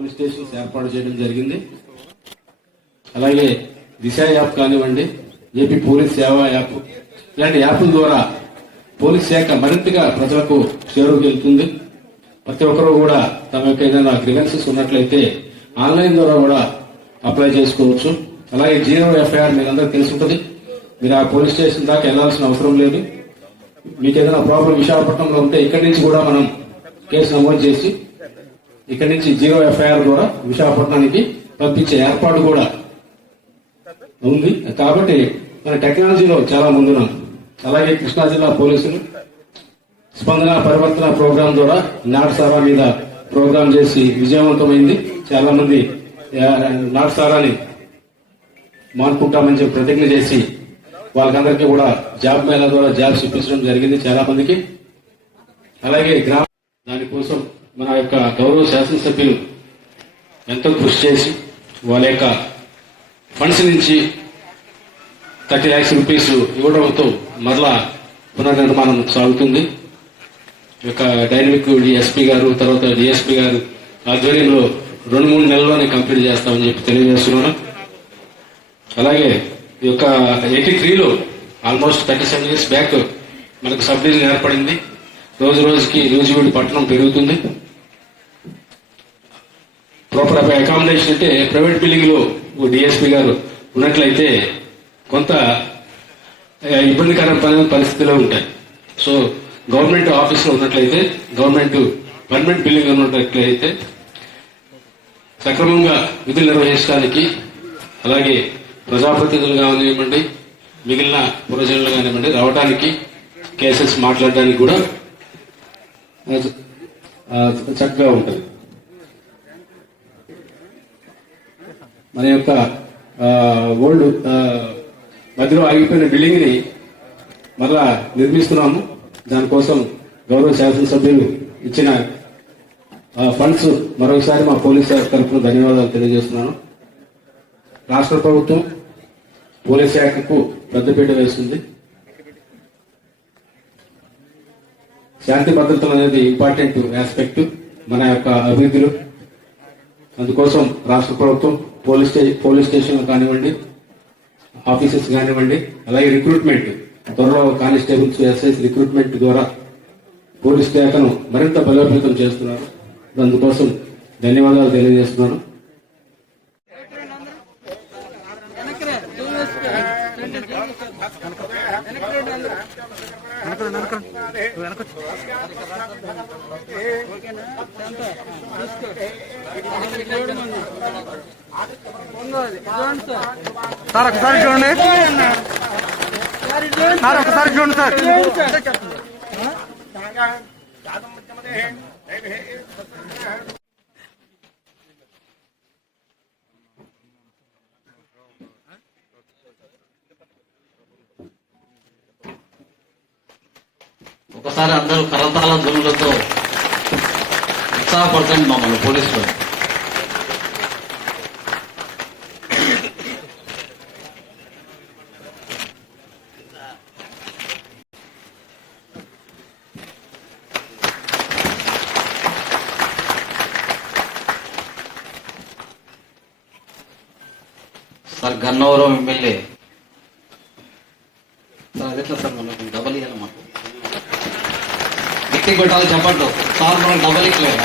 Police stations ఏర్పాటు చేయడం జరిగింది. అలాగే దిశ యాప్ కానివ్వండి ఏపీ పోలీస్ సేవా యాప్ ఇలాంటి యాప్ల ద్వారా పోలీస్ శాఖ మరింతగా ప్రజలకు చేరువెళ్తుంది ప్రతి ఒక్కరూ కూడా తమ యొక్క ఏదైనా గ్రివెన్సెస్ ఉన్నట్లయితే ఆన్లైన్ ద్వారా కూడా అప్లై చేసుకోవచ్చు. అలాగే జీరో ఎఫ్ఐఆర్ మీరు అందరికి తెలుసుంటుంది. మీరు ఆ పోలీస్ స్టేషన్ దాకా వెళ్ళాల్సిన అవసరం లేదు. మీకు ఏదైనా ప్రాబ్లం విశాఖపట్నంలో ఉంటే ఇక్కడి నుంచి కూడా మనం కేసు నమోదు చేసి ఇక్కడి నుంచి జీరో ఎఫ్ఐఆర్ ద్వారా విశాఖపట్నానికి పంపించే ఏర్పాటు కూడా ఉంది. కాబట్టి మన టెక్నాలజీలో చాలా ముందున్నాం. అలాగే కృష్ణా జిల్లా పోలీసులు స్పందన పరివర్తన ప్రోగ్రాం ద్వారా నాటసారా మీద ప్రోగ్రాం చేసి విజయవంతమైంది. చాలా మంది నాటసారాని మానుకుంటామని చెప్పి ప్రతిజ్ఞ చేసి వాళ్ళకందరికీ కూడా జాబ్ మేళా ద్వారా జాబ్స్ ఇప్పించడం జరిగింది చాలా మందికి. అలాగే గ్రామ దానికోసం మన యొక్క గౌరవ శాసనసభ్యులు ఎంతో కృషి చేసి వాళ్ళ యొక్క ఫండ్స్ నుంచి థర్టీ ల్యాక్స్ రూపీస్ ఇవ్వడంతో మరలా పునర్నిర్మాణం సాగుతుంది. ఈ యొక్క డైనమిక్ ఎస్పీ గారు తర్వాత డిఎస్పీ గారు ఆధ్వర్యంలో రెండు మూడు నెలల్లోనే కంప్లీట్ చేస్తామని చెప్పి తెలియజేస్తున్నాను. అలాగే ఈ యొక్క ఎయిటీ త్రీలో almost thirty seven years back మనకు సబ్ డివిజన్ ఏర్పడింది. రోజు రోజుకి న్యూజివీడి పట్టణం పెరుగుతుంది. లోపల అకామిడేషన్ అంటే ప్రైవేట్ బిల్డింగ్లో డిఎస్పీ గారు ఉన్నట్లయితే కొంత ఆ, ఇబ్బందికరమైన పరిస్థితిలో ఉంటాయి సో గవర్నమెంట్ ఆఫీస్లో ఉన్నట్లయితే గవర్నమెంట్ పర్మనెంట్ బిల్డింగ్ ఉన్నట్లయితే సక్రమంగా విధులు నిర్వహించడానికి అలాగే ప్రజాప్రతినిధులు కానివ్వండి మిగిలిన పురజనులు కానివ్వండి రావడానికి కేసెస్ మాట్లాడడానికి కూడా చక్కగా ఉంటుంది. మన యొక్క ఓల్డ్ మధ్యలో ఆగిపోయిన బిల్డింగ్ని మరలా నిర్మిస్తున్నాము. దానికోసం గౌరవ శాసనసభ్యులు ఇచ్చిన ఫండ్స్ మరొకసారి మా పోలీస్ శాఖ తరఫున ధన్యవాదాలు తెలియజేస్తున్నాను. రాష్ట్ర ప్రభుత్వం పోలీస్ శాఖకు పెద్దపీట వేస్తుంది. శాంతి భద్రతలు అనేది ఇంపార్టెంట్ ఆస్పెక్ట్ మన యొక్క అభివృద్ధిలో. అందుకోసం రాష్ట్ర ప్రభుత్వం పోలీస్ స్టేషన్ పోలీస్ స్టేషన్లు కానివ్వండి ఆఫీసెస్ కానివ్వండి అలాగే రిక్రూట్మెంట్ త్వరలో కానిస్టేబుల్స్ ఎస్ఐస్ రిక్రూట్మెంట్ ద్వారా పోలీస్ శాఖను మరింత బలోపేతం చేస్తున్నారు. అందుకోసం ధన్యవాదాలు తెలియజేస్తున్నాను. సార్ ఒకసారి చూడండి సార్ ఒకసారి చూడండి సార్ ఒకసారి అందరూ కరతాల ధ్వనులతో ఉత్సాహపడతాం మమ్మల్ని పోలీసులు. సార్ గన్నవరం ఎమ్మెల్యే వ్యక్తి కొట్టాలి చెప్పండు. సార్ మనం డబల్ ఇట్లేదు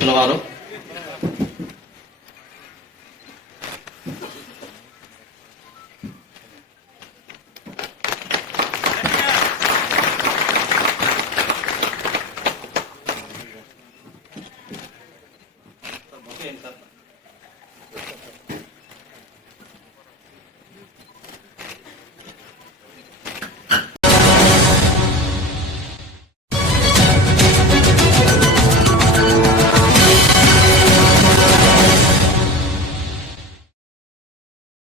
పిల్లవారు.